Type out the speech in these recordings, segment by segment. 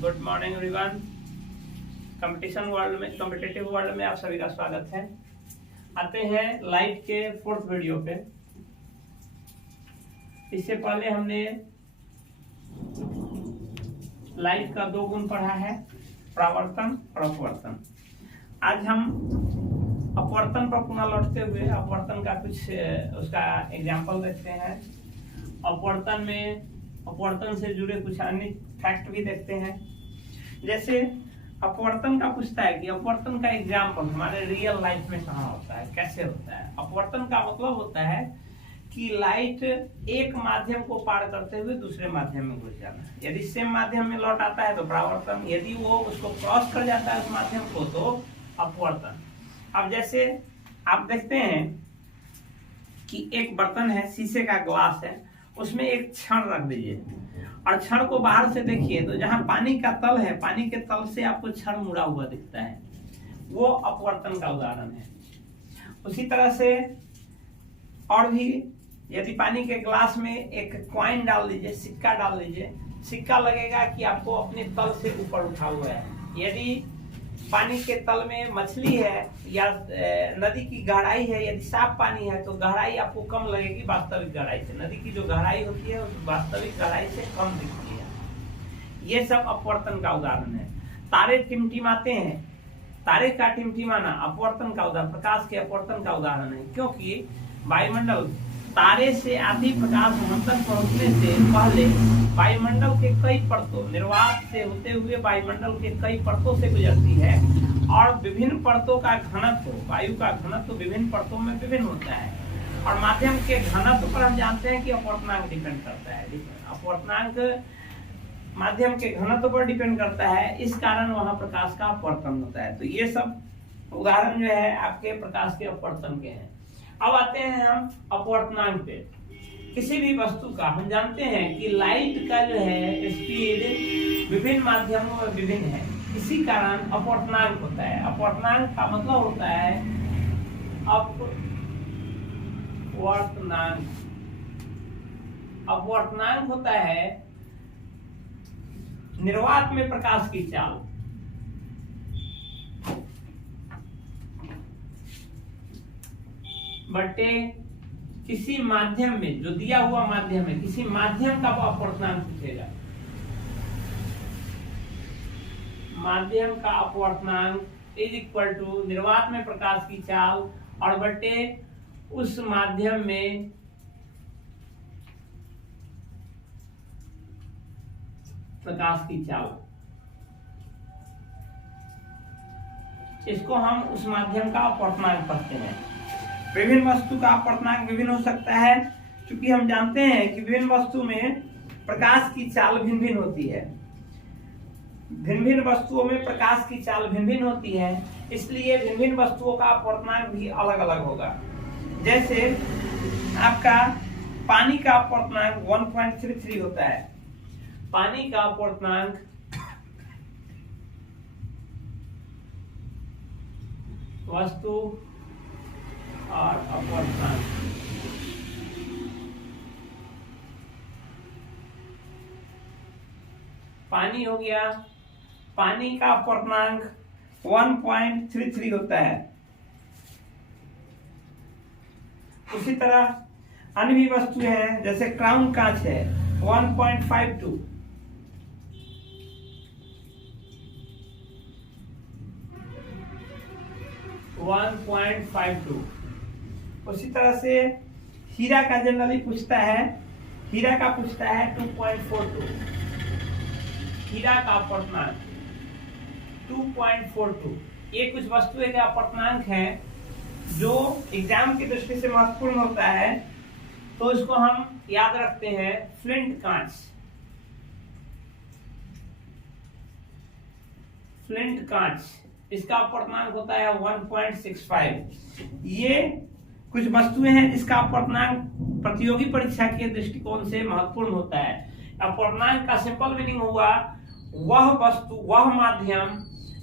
Good morning everyone. Competitive world में आप सभी का स्वागत है। आते हैं लाइट के फोर्थ वीडियो पे। इससे पहले हमने लाइट का दो गुण पढ़ा है, परावर्तन और अपवर्तन। आज हम अपवर्तन पर पुनः लौटते हुए अपवर्तन का कुछ उसका एग्जाम्पल देखते हैं। अपवर्तन से जुड़े कुछ अन्य फैक्ट भी देखते हैं। जैसे अपवर्तन का पूछता है कि अपवर्तन का एग्जाम्पल हमारे रियल लाइफ में कहाँ होता है, कैसे होता है। अपवर्तन का मतलब होता है कि लाइट एक माध्यम को पार करते हुए दूसरे माध्यम में घुस जाना। यदि सेम माध्यम में लौट आता है तो परावर्तन, यदि वो उसको क्रॉस कर जाता है उस माध्यम को तो अपवर्तन। अब जैसे आप देखते हैं कि एक बर्तन है, शीशे का ग्लास है, उसमें एक छड़ रख दीजिए और छड़ को बाहर से देखिए तो जहां पानी का तल है, पानी के तल से आपको छड़ मुड़ा हुआ दिखता है, वो अपवर्तन का उदाहरण है। उसी तरह से और भी, यदि पानी के ग्लास में एक कॉइन डाल दीजिए, सिक्का डाल दीजिए, सिक्का लगेगा कि आपको अपने तल से ऊपर उठा हुआ है। यदि पानी के तल में मछली है या नदी की गहराई है, यदि साफ पानी है तो गहराई आपको कम लगेगी वास्तविक गहराई से। नदी की जो गहराई होती है उस वास्तविक गहराई से कम दिखती है। ये सब अपवर्तन का उदाहरण है। तारे टिमटिमाते हैं, तारे का टिमटिमाना अपवर्तन का उदाहरण, प्रकाश के अपवर्तन का उदाहरण है। क्योंकि वायुमंडल तारे से आधी प्रकाश हम तक पहुंचने से पहले वायुमंडल के कई परतों, निर्वात से होते हुए वायुमंडल के कई परतों से गुजरती है और विभिन्न परतों का घनत्व, वायु का घनत्व विभिन्न परतों में विभिन्न होता है। और माध्यम के घनत्व पर हम जानते हैं कि अपवर्तनांक डिपेंड करता है। अपवर्तनांक माध्यम के घनत्व पर डिपेंड करता है, इस कारण वहां प्रकाश का अपवर्तन होता है। तो ये सब उदाहरण जो है आपके प्रकाश के अपवर्तन के हैं। अब आते हैं हम अपवर्तनांक पे। किसी भी वस्तु का हम जानते हैं कि लाइट का जो है स्पीड विभिन्न माध्यमों में विभिन्न है, इसी कारण अपवर्तनांक होता है। अपवर्तनांक का मतलब होता है अपवर्तनांक। अपवर्तनांक होता है निर्वात में प्रकाश की चाल, बटे किसी माध्यम में, जो दिया हुआ माध्यम है, किसी माध्यम का वो अपवर्तनांक पूछेगा। माध्यम का अपवर्तनांक इज इक्वल टू निर्वात में प्रकाश की चाल और बटे उस माध्यम में प्रकाश की चाल। इसको हम उस माध्यम का अपवर्तनांक कहते हैं। विभिन्न वस्तु का अपवर्तनांक विभिन्न हो सकता है, क्योंकि हम जानते हैं कि विभिन्न वस्तु में प्रकाश की चाल भिन्न भिन्न होती है। भिन्न भिन्न वस्तुओं में प्रकाश की चाल भिन्न भिन्न होती है, इसलिए भिन्न भिन्न वस्तुओं का अपवर्तनांक भी अलग अलग होगा। जैसे आपका पानी का अपवर्तनांक 1.33 होता है। पानी का अपवर्तनांक वस्तु और अपवर्तनांक, पानी हो गया, पानी का अपवर्तनांक 1.33 होता है। उसी तरह अन्य भी वस्तु है, जैसे क्राउन कांच है 1.52, उसी तरह से हीरा का जनरली पूछता है, हीरा का पूछता है 2.42। हीरा का अपवर्तनांक 2.42। ये कुछ वस्तुएं का अपवर्तनांक है जो एग्जाम की दृष्टि से महत्वपूर्ण होता है, तो इसको हम याद रखते हैं। फ्लिंट कांच, फ्लिंट कांच, इसका अपवर्तनांक होता है 1.65। ये कुछ वस्तुएं हैं जिसका अपवर्तनांक प्रतियोगी परीक्षा के दृष्टिकोण से महत्वपूर्ण होता है। अपवर्तनांक का सिंपल मीनिंग हुआ वह वस्तु, वह माध्यम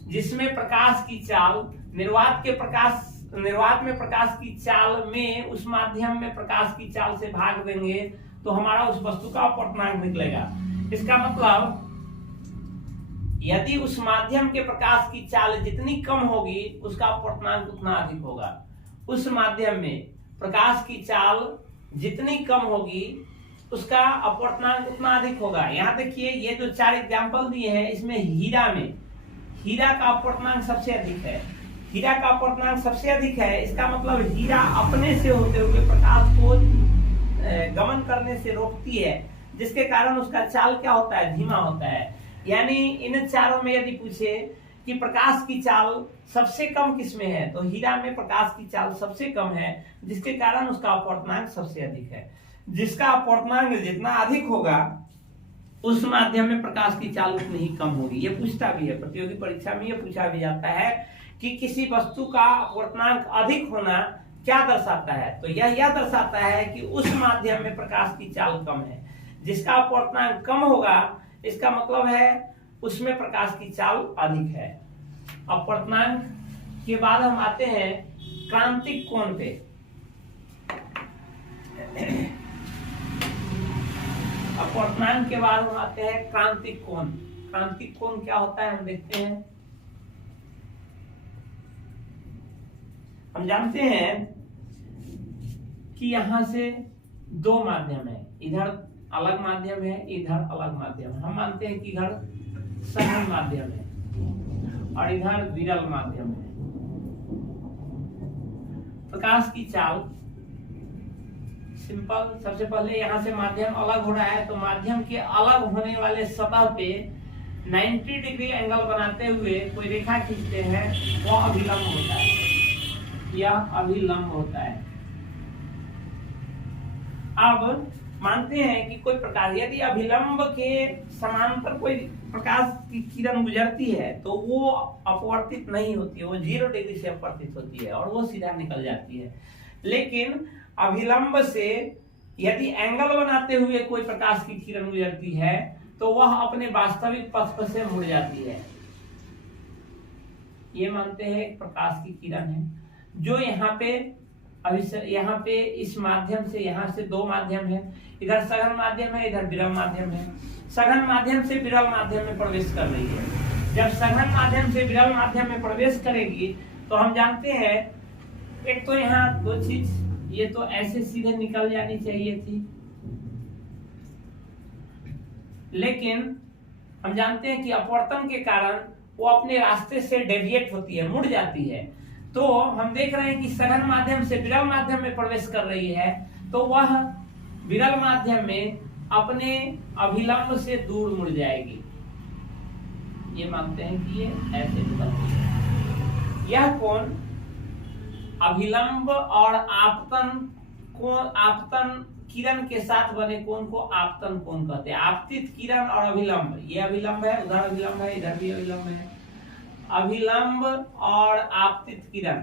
जिसमें प्रकाश की चाल निर्वात में प्रकाश की चाल में, उस माध्यम में प्रकाश की चाल से भाग देंगे तो हमारा उस वस्तु का अपवर्तनांक निकलेगा। इसका मतलब यदि उस माध्यम के प्रकाश की चाल जितनी कम होगी उसका अपवर्तनांक उतना अधिक होगा। उस माध्यम में प्रकाश की चाल जितनी कम होगी उसका अपवर्तनांक उतना अधिक होगा। यहाँ देखिए ये जो 4 एग्जाम्पल दिए हैं इसमें हीरा का अपवर्तनांक सबसे अधिक है। हीरा का अपवर्तनांक सबसे अधिक है, इसका मतलब हीरा अपने से होते हुए प्रकाश को गमन करने से रोकती है, जिसके कारण उसका चाल क्या होता है, धीमा होता है। यानी इन चारों में यदि पूछे कि प्रकाश की चाल सबसे कम किसमें है, तो हीरा में प्रकाश की चाल सबसे कम है, जिसके कारण उसका अपवर्तनांक सबसे अधिक है। जिसका अपवर्तनांक जितना अधिक होगा उस माध्यम में प्रकाश की चाल उतनी ही कम होगी। ये पूछता भी है, प्रतियोगी परीक्षा में ये पूछा भी जाता है कि किसी वस्तु का अपवर्तनांक अधिक होना क्या दर्शाता है, तो यह दर्शाता है कि उस माध्यम में प्रकाश की चाल कम है। जिसका अपवर्तनांक कम होगा इसका मतलब है उसमें प्रकाश की चाल अधिक है। अपवर्तनांक के बाद हम आते हैं क्रांतिक कोण पे। अपवर्तनांक के बाद हम आते हैं क्रांतिक कोण। क्रांतिक कोण क्या होता है हम देखते हैं। हम जानते हैं कि यहां से 2 माध्यम है, इधर अलग माध्यम है, इधर अलग माध्यम है। हम मानते हैं कि इधर सघन माध्यम है और इधर विरल माध्यम है। प्रकाश की चाल सिंपल, सबसे पहले यहां से माध्यम अलग हो रहा है तो माध्यम के अलग होने वाले सतह पे 90 डिग्री एंगल बनाते हुए कोई रेखा खींचते हैं, वो अभिलंब होता है। यह अभिलंब होता है। अब मानते हैं कि कोई प्रकाश यदि अभिलंब के समांतर कोई प्रकाश की किरण गुजरती है तो वो अपवर्तित नहीं होती है, वो 0 डिग्री से अपवर्तित होती है और वो सीधा निकल जाती है। लेकिन अभिलंब से यदि एंगल बनाते हुए कोई प्रकाश की किरण गुजरती है तो वह अपने वास्तविक पथ से मुड़ जाती है। ये मानते हैं प्रकाश की किरण है जो यहाँ पे इस माध्यम से, यहाँ से 2 माध्यम है, इधर सघन माध्यम है, इधर विरल माध्यम है। सघन माध्यम से विरल माध्यम में प्रवेश कर रही है। जब सघन माध्यम से विरल माध्यम में प्रवेश करेगी तो हम जानते हैं एक तो यहाँ 2 चीज, ये तो ऐसे सीधे निकल जानी चाहिए थी, लेकिन हम जानते हैं कि अपवर्तन के कारण वो अपने रास्ते से डेविएट होती है, मुड़ जाती है। तो हम देख रहे हैं कि सघन माध्यम से विरल माध्यम में प्रवेश कर रही है तो वह विरल माध्यम में अपने अभिलंब से दूर मुड़ जाएगी। ये मानते हैं कि ये ऐसे निकलती है। यह कोण अभिलंब और आपतन किरण के साथ बने कोण को आपतन कोण कहते हैं। आपतित किरण और अभिलंब, ये अभिलंब है, उधर अभिलंब है, इधर भी अभिलंब है। अभिलंब और आपतित किरण